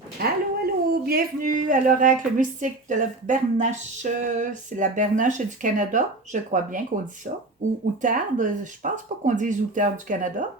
Allô, allô, bienvenue à l'oracle mystique de la Bernache. C'est la Bernache du Canada, je crois bien qu'on dit ça. Ou Outarde, je pense pas qu'on dise Outarde du Canada.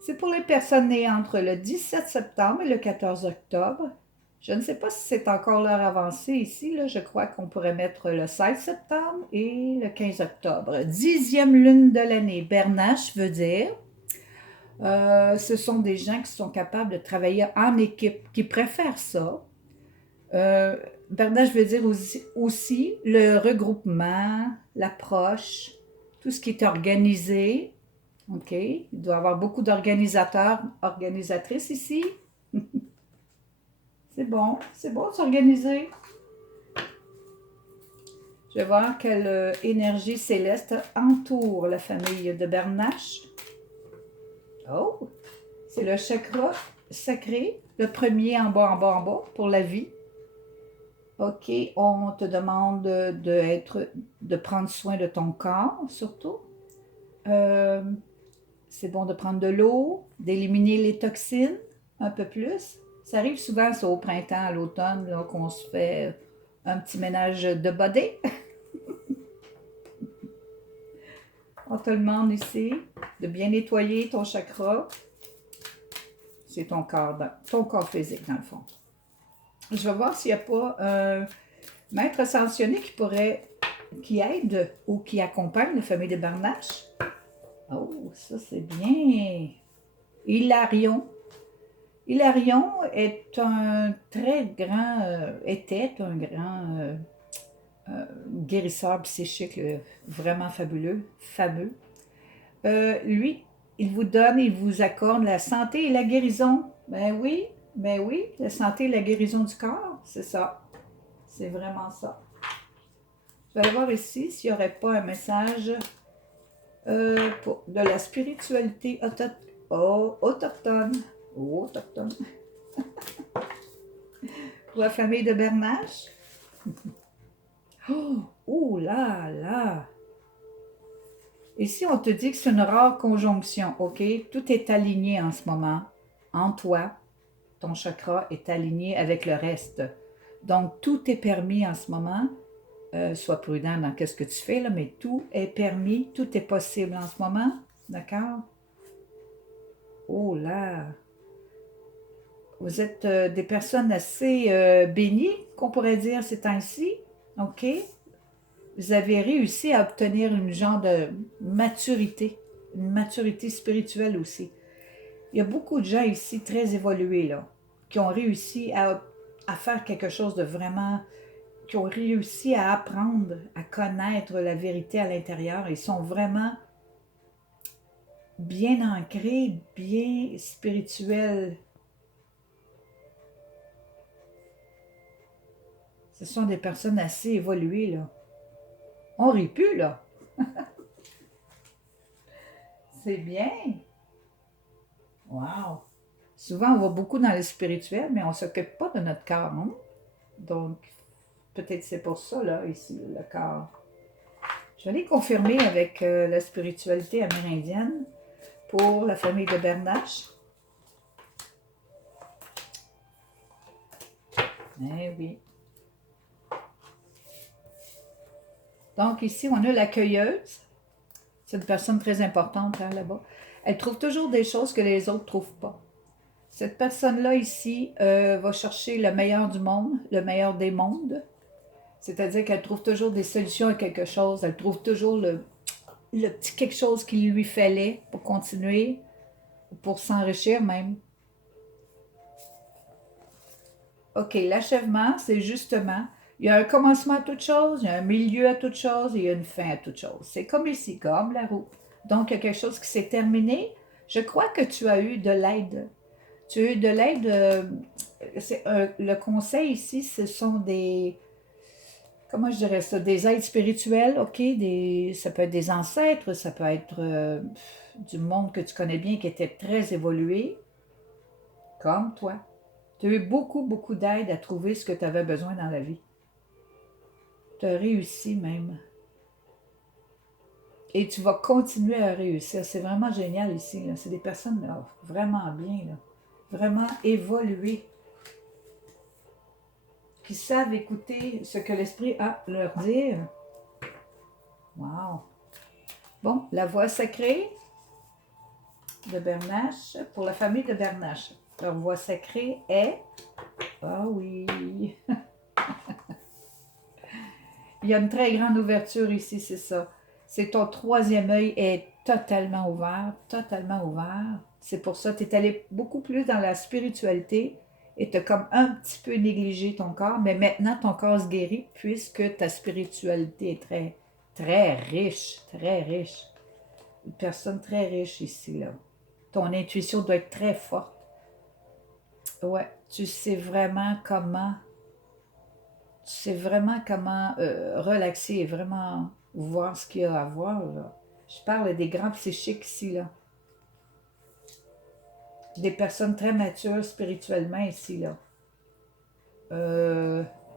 C'est pour les personnes nées entre le 17 septembre et le 14 octobre. Je ne sais pas si c'est encore l'heure avancée ici, là. Je crois qu'on pourrait mettre le 16 septembre et le 15 octobre. 10e lune de l'année. Bernache veut dire ce sont des gens qui sont capables de travailler en équipe, qui préfèrent ça. Euh, Bernard, je veux dire aussi le regroupement, l'approche, tout ce qui est organisé. OK? Il doit y avoir beaucoup d'organisateurs, organisatrices ici. C'est bon de s'organiser. Je vais voir quelle énergie céleste entoure la famille de Bernache. Oh! C'est le chakra sacré, le premier en bas, en bas, en bas, pour la vie. OK, on te demande de prendre soin de ton corps, surtout. Euh, c'est bon de prendre de l'eau, d'éliminer les toxines un peu plus. Ça arrive souvent, ça, au printemps, à l'automne, là, qu'on se fait un petit ménage de body. On te demande ici de bien nettoyer ton chakra. C'est ton corps physique, dans le fond. Je vais voir s'il n'y a pas un maître ascensionné qui aide ou qui accompagne la famille de Barnache. Oh, ça c'est bien. Hilarion. Hilarion est un très grand, était un grand guérisseur psychique, vraiment fabuleux, fameux. Lui, il vous accorde la santé et la guérison. Ben oui, la santé et la guérison du corps, c'est ça. C'est vraiment ça. Je vais aller voir ici s'il n'y aurait pas un message de la spiritualité autochtone. Autochtone. Pour la famille de Bernache. Oh là là! Ici, on te dit que c'est une rare conjonction, OK? Tout est aligné en ce moment. En toi, ton chakra est aligné avec le reste. Donc, tout est permis en ce moment. Sois prudent dans ce que tu fais, là, mais tout est permis, tout est possible en ce moment. D'accord? Oh là! Vous êtes des personnes assez bénies, qu'on pourrait dire ces temps-ci. OK? Vous avez réussi à obtenir une genre de maturité, une maturité spirituelle aussi. Il y a beaucoup de gens ici très évolués, là, qui ont réussi à faire quelque chose de vraiment, qui ont réussi à apprendre, à connaître la vérité à l'intérieur. Ils sont vraiment bien ancrés, bien spirituels. Ce sont des personnes assez évoluées, là. On rit plus, là. C'est bien. Wow. Souvent, on va beaucoup dans le spirituel, mais on ne s'occupe pas de notre corps, non? Donc, peut-être c'est pour ça, là, ici, le corps. Je vais aller confirmer avec la spiritualité amérindienne pour la famille de Bernache. Eh oui. Donc, ici, on a l'accueilleuse. C'est une personne très importante, hein, là-bas. Elle trouve toujours des choses que les autres ne trouvent pas. Cette personne-là, ici, va chercher le meilleur du monde, le meilleur des mondes. C'est-à-dire qu'elle trouve toujours des solutions à quelque chose. Elle trouve toujours le petit quelque chose qu'il lui fallait pour continuer, pour s'enrichir même. OK, l'achèvement, c'est justement, il y a un commencement à toute chose, il y a un milieu à toute chose et il y a une fin à toute chose. C'est comme ici, comme la roue. Donc, il y a quelque chose qui s'est terminé. Je crois que tu as eu de l'aide. Tu as eu de l'aide. Le conseil ici, ce sont des, comment je dirais ça, des aides spirituelles, OK? Ça peut être des ancêtres, ça peut être du monde que tu connais bien qui était très évolué, comme toi. Tu as eu beaucoup, beaucoup d'aide à trouver ce que tu avais besoin dans la vie. Tu as réussi même. Et tu vas continuer à réussir. C'est vraiment génial ici. C'est des personnes là, vraiment bien, là, vraiment évoluées. qui savent écouter ce que l'esprit a à leur dire. Wow! Bon, la voix sacrée de Bernache, pour la famille de Bernache. Leur voix sacrée est... Ah oui! Il y a une très grande ouverture ici, c'est ça. C'est ton troisième œil est totalement ouvert, totalement ouvert. C'est pour ça que tu es allé beaucoup plus dans la spiritualité et tu as comme un petit peu négligé ton corps, mais maintenant ton corps se guérit puisque ta spiritualité est très, très riche, très riche. Une personne très riche ici, là. Ton intuition doit être très forte. Ouais, tu sais vraiment comment relaxer et vraiment voir ce qu'il y a à voir, là. Je parle des grands psychiques ici, là. Des personnes très matures spirituellement ici, là.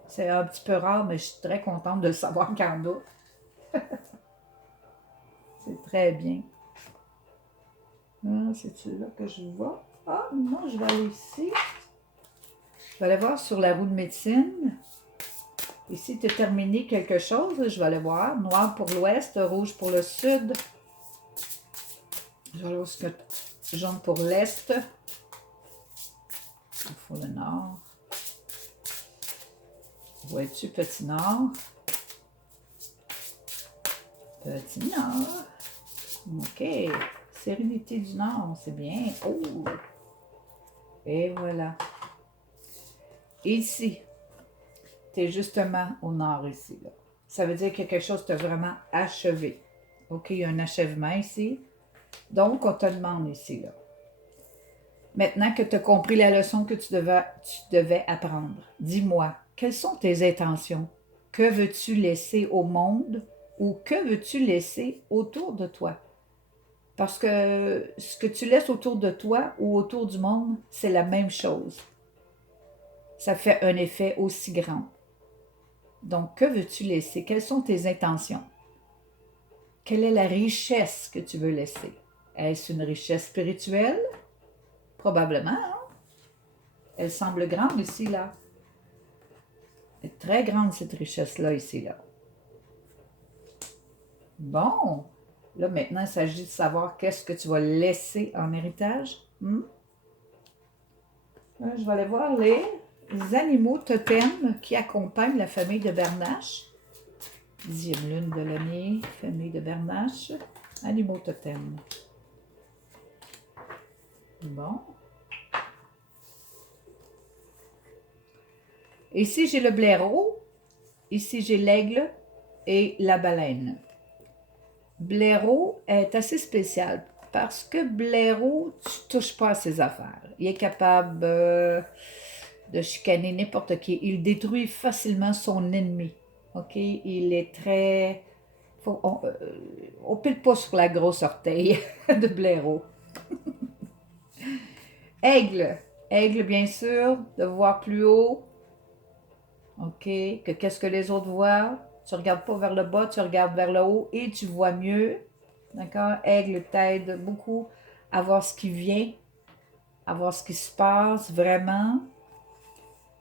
C'est un petit peu rare, mais je suis très contente de le savoir qu'il y en a. C'est très bien. Ah, c'est-tu là que je vois? Ah, non, je vais aller ici. Je vais aller voir sur la roue de médecine. Ici, tu as terminé quelque chose. Je vais aller voir. Noir pour l'ouest, rouge pour le sud. Je vais aller voir ce que jaune pour l'est. Il faut le nord. Vois-tu, petit nord? Petit nord. OK. Sérénité du nord, c'est bien. Oh! Et voilà. Ici, tu es justement au nord ici, là. Ça veut dire que quelque chose t'a vraiment achevé. OK, il y a un achèvement ici. Donc, on te demande ici, là. Maintenant que tu as compris la leçon que tu devais apprendre, dis-moi, quelles sont tes intentions? Que veux-tu laisser au monde ou que veux-tu laisser autour de toi? Parce que ce que tu laisses autour de toi ou autour du monde, c'est la même chose. Ça fait un effet aussi grand. Donc, que veux-tu laisser? Quelles sont tes intentions? Quelle est la richesse que tu veux laisser? Est-ce une richesse spirituelle? Probablement, hein? Elle semble grande ici, là. Elle est très grande, cette richesse-là, ici, là. Bon. Là, maintenant, il s'agit de savoir qu'est-ce que tu vas laisser en héritage. Je vais aller voir les animaux totems qui accompagnent la famille de Bernache. 10e lune de l'année, famille de Bernache. Animaux totems. Bon. Ici, j'ai le blaireau. Ici, j'ai l'aigle et la baleine. Blaireau est assez spécial parce que Blaireau, tu ne touches pas à ses affaires. Il est capable de chicaner n'importe qui. Il détruit facilement son ennemi. OK? Il est très... on pile pas sur la grosse orteille de Blaireau. Aigle. Aigle, bien sûr, de voir plus haut. OK? Que qu'est-ce que les autres voient? Tu ne regardes pas vers le bas, tu regardes vers le haut et tu vois mieux. D'accord? Aigle t'aide beaucoup à voir ce qui vient, à voir ce qui se passe vraiment.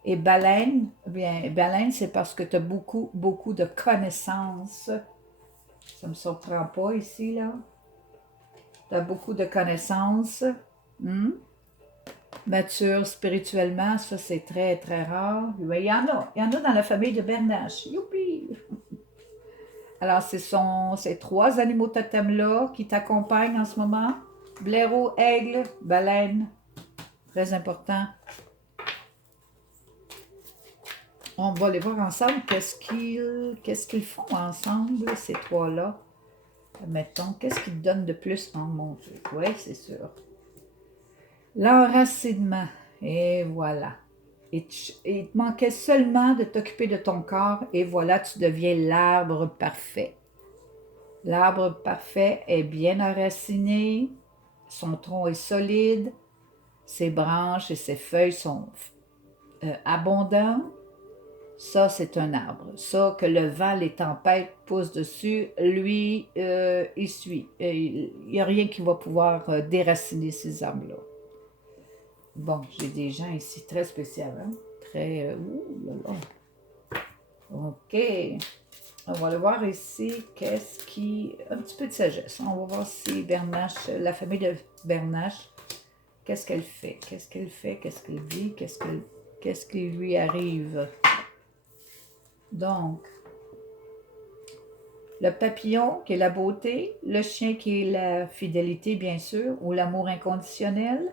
Et baleine, bien, baleine, c'est parce que tu as beaucoup, beaucoup de connaissances. Ça ne me surprend pas ici, là. Tu as beaucoup de connaissances. Mature spirituellement, ça c'est très, très rare. Mais il y en a dans la famille de Bernache. Youpi! Alors, ce sont ces 3 animaux totems-là qui t'accompagnent en ce moment. Blaireau, aigle, baleine. Très important. On va aller voir ensemble qu'est-ce qu'ils font ensemble, ces 3-là. Mettons, qu'est-ce qu'ils donnent de plus en mon Dieu? Oui, c'est sûr. L'enracinement. Et voilà. Il te manquait seulement de t'occuper de ton corps et voilà, tu deviens l'arbre parfait. L'arbre parfait est bien enraciné, son tronc est solide, ses branches et ses feuilles sont abondantes. Ça, c'est un arbre. Ça, que le vent, les tempêtes poussent dessus, lui, il suit. Il n'y a rien qui va pouvoir déraciner ces arbres-là. Bon, j'ai des gens ici très spéciaux, hein? très... ouh là là. OK. On va aller voir ici, qu'est-ce qui... Un petit peu de sagesse. On va voir si Bernache, la famille de Bernache, qu'est-ce qu'elle fait? Qu'est-ce qu'elle fait? Qu'est-ce qu'elle dit? Qu'est-ce qui lui arrive? Donc, le papillon qui est la beauté, le chien qui est la fidélité, bien sûr, ou l'amour inconditionnel,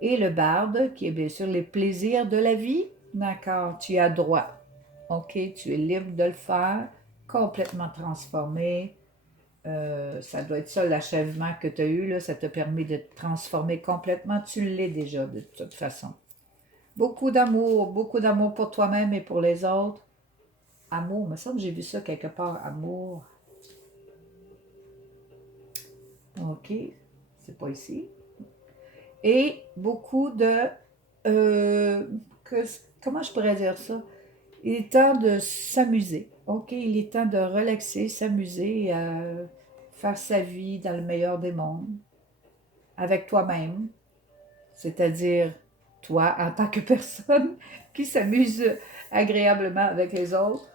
et le barde qui est bien sûr les plaisirs de la vie. D'accord, tu as droit. OK, tu es libre de le faire, complètement transformé. Ça doit être ça l'achèvement que tu as eu, là. Ça t'a permis de te transformer complètement. Tu l'es déjà de toute façon. Beaucoup d'amour pour toi-même et pour les autres. Amour, il me semble que j'ai vu ça quelque part, amour. OK, c'est pas ici. Et beaucoup de... comment je pourrais dire ça? Il est temps de s'amuser. OK, il est temps de relaxer, s'amuser, faire sa vie dans le meilleur des mondes, avec toi-même, c'est-à-dire toi en tant que personne qui s'amuse agréablement avec les autres.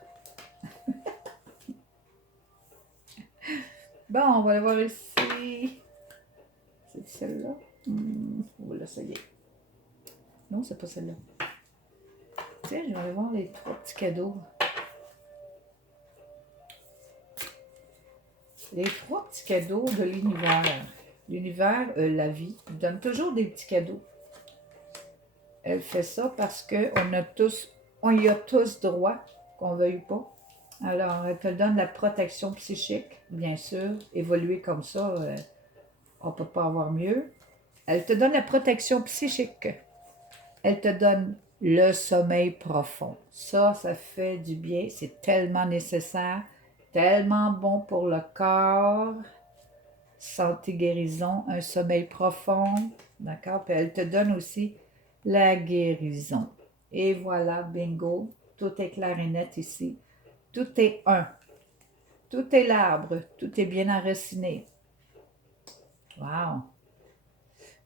Bon, on va aller voir ici. C'est celle-là? On va l'essayer. Non, c'est pas celle-là. Tiens, je vais aller voir les 3 petits cadeaux. Les 3 petits cadeaux de l'univers. L'univers, la vie, donne toujours des petits cadeaux. Elle fait ça parce on y a tous droit, qu'on veuille pas. Alors, elle te donne la protection psychique, bien sûr. Évoluer comme ça, on ne peut pas avoir mieux. Elle te donne la protection psychique. Elle te donne le sommeil profond. Ça fait du bien. C'est tellement nécessaire, tellement bon pour le corps. Santé, guérison, un sommeil profond. D'accord? Puis elle te donne aussi la guérison. Et voilà, bingo. Tout est clair et net ici. Tout est un. Tout est l'arbre. Tout est bien enraciné. Wow!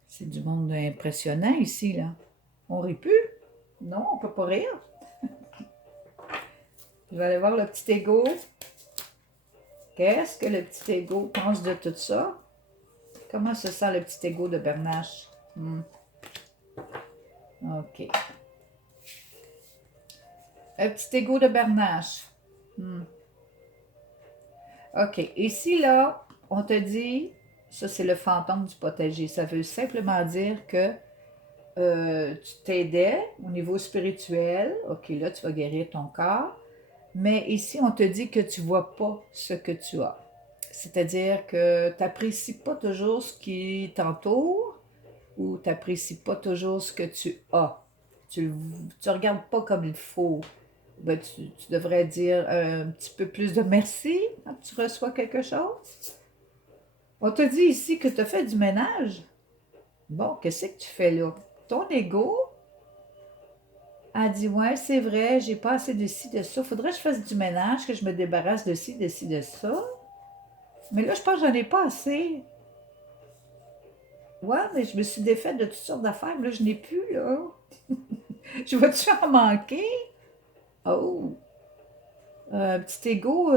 C'est du monde impressionnant ici, là. On rit plus? Non, on peut pas rire. Je vais aller voir le petit égo. Qu'est-ce que le petit égo pense de tout ça? Comment se sent le petit égo de Bernache? OK. Un petit égo de Bernache. OK. Ici, là, on te dit, ça c'est le fantôme du potager. Ça veut simplement dire que tu t'aidais au niveau spirituel. OK, là, tu vas guérir ton corps. Mais ici, on te dit que tu ne vois pas ce que tu as. C'est-à-dire que tu n'apprécies pas toujours ce qui t'entoure ou tu n'apprécies pas toujours ce que tu as. Tu ne regardes pas comme il faut. Ben, tu devrais dire un petit peu plus de merci quand tu reçois quelque chose. On te dit ici que tu as fait du ménage. Bon, qu'est-ce que tu fais là? Ton ego a dit, ouais, c'est vrai, j'ai pas assez de ci, de ça. Faudrait que je fasse du ménage, que je me débarrasse de ci, de ça. Mais là, je pense que j'en ai pas assez. Ouais, mais je me suis défaite de toutes sortes d'affaires, mais là, je n'ai plus, là. Je vais-tu en manquer? Oh! Un petit ego,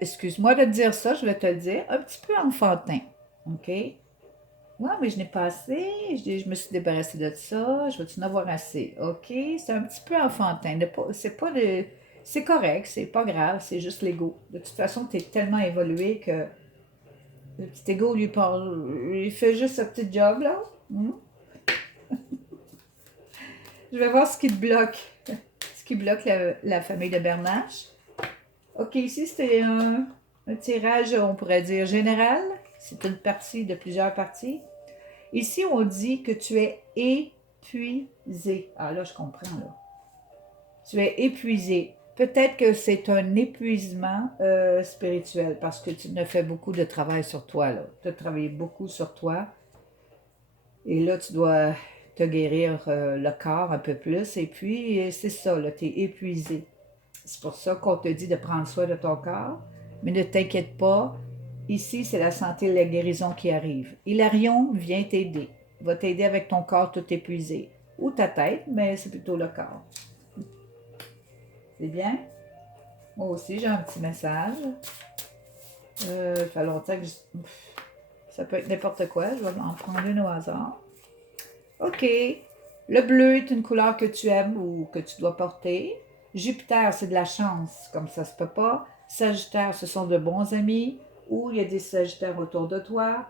excuse-moi de te dire ça, je vais te le dire, un petit peu enfantin. OK? Ouais, mais je n'ai pas assez, je me suis débarrassée de ça, je vais-tu en avoir assez? OK? C'est un petit peu enfantin. C'est pas le. C'est correct, c'est pas grave, c'est juste l'ego. De toute façon, tu es tellement évolué que le petit ego lui parle. Il fait juste sa petite job, là. Je vais voir ce qui te bloque. Ce qui bloque la famille de Bernache. OK, ici, c'était un tirage, on pourrait dire, général. C'est une partie de plusieurs parties. Ici, on dit que tu es épuisé. Ah là, je comprends, là. Tu es épuisé. Peut-être que c'est un épuisement spirituel parce que tu ne fais beaucoup de travail sur toi, là. Tu as travaillé beaucoup sur toi. Et là, tu dois te guérir le corps un peu plus. Et puis, c'est ça, là, tu es épuisé. C'est pour ça qu'on te dit de prendre soin de ton corps. Mais ne t'inquiète pas, Ici, c'est la santé et la guérison qui arrivent. Hilarion vient t'aider. Va t'aider avec ton corps tout épuisé. Ou ta tête, mais c'est plutôt le corps. C'est bien? Moi aussi, j'ai un petit message. Ça fait longtemps que ça peut être n'importe quoi. Je vais en prendre une au hasard. OK. Le bleu est une couleur que tu aimes ou que tu dois porter. Jupiter, c'est de la chance, comme ça se peut pas. Sagittaire, ce sont de bons amis ou il y a des Sagittaires autour de toi.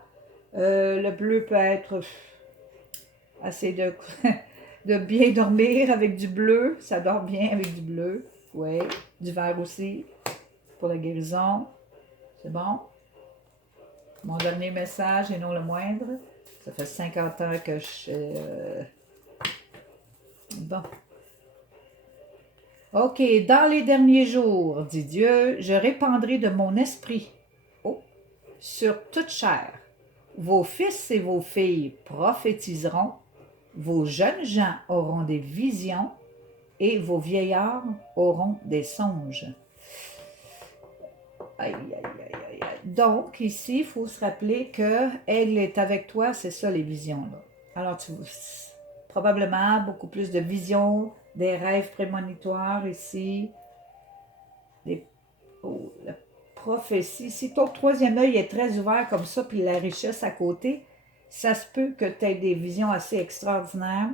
Le bleu peut être assez de bien dormir avec du bleu. Ça dort bien avec du bleu. Oui. Du vert aussi pour la guérison. C'est bon. Mon dernier message et non le moindre. Ça fait 50 ans que je... Bon. OK. Dans les derniers jours, dit Dieu, je répandrai de mon esprit sur toute chair. Vos fils et vos filles prophétiseront, vos jeunes gens auront des visions et vos vieillards auront des songes. Aïe, aïe, aïe, aïe, aïe. Donc, ici, il faut se rappeler que elle est avec toi, c'est ça les visions. Là. Alors, tu probablement beaucoup plus de visions, des rêves prémonitoires ici, la prophétie. Si ton troisième œil est très ouvert comme ça, puis la richesse à côté, ça se peut que tu aies des visions assez extraordinaires,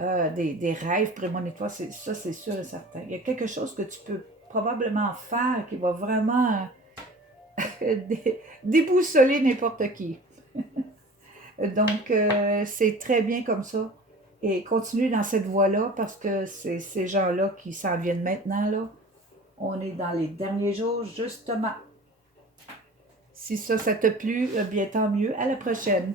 des rêves prémonitoires, ça c'est sûr et certain. Il y a quelque chose que tu peux probablement faire qui va vraiment déboussoler n'importe qui. Donc, c'est très bien comme ça. Et continue dans cette voie-là parce que c'est ces gens-là qui s'en viennent maintenant, là. On est dans les derniers jours, justement. Si ça t'a plu, bien tant mieux. À la prochaine.